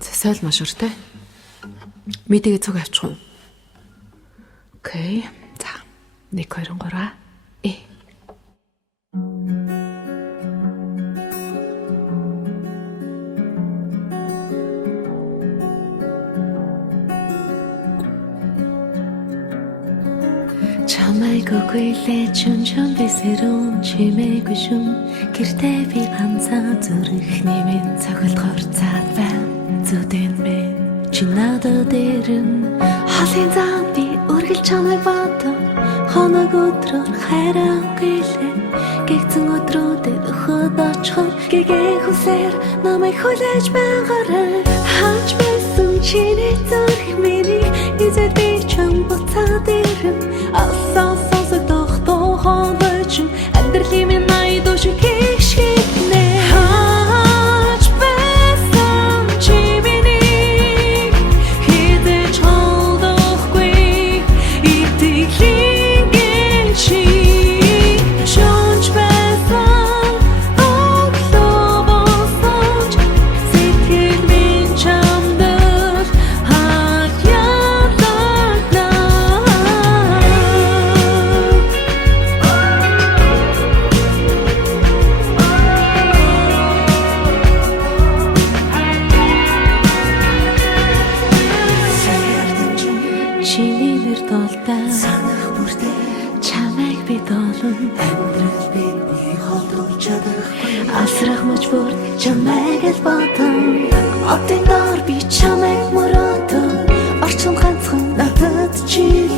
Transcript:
Засайл машуртай. Мэдээгээ цуг авчих уу? Окей. За. 1 2 3. Чамайгүй лээ чүн бисэрүүн чимээгүй шүн гэртээ би ганцаа зүрхний минь цохилдохоор цаад байна зүдэн минь чи надад дэрэн халын зам би үргэлж чамайг бодоо хоног өдрөөр хайраагүй лээ гэгцэн өдрүүдэд өхөд очихоор гэгээ хүсээр намайг хүлээж байгаарай хаач байсан чиний зүрх миний эзэд би чам буцаад ирэн Алсаасаа тохтоо хонооч амьдралын минь найдуу шиг хишгэнэ хаач байсан чи миний хизээч холдохгүй итгэлийн гэнчи шонч байсан оглобосонч сэтгэл минь чамдэр Чиний нэр долдоо санах бүртээ чамайг би доолон амьдрал бидний холдуулж чадахгүй асрах мөчбөр чамайг л бодон одын доор би чамайг мөрөөдөө орчин ганцхан надад чил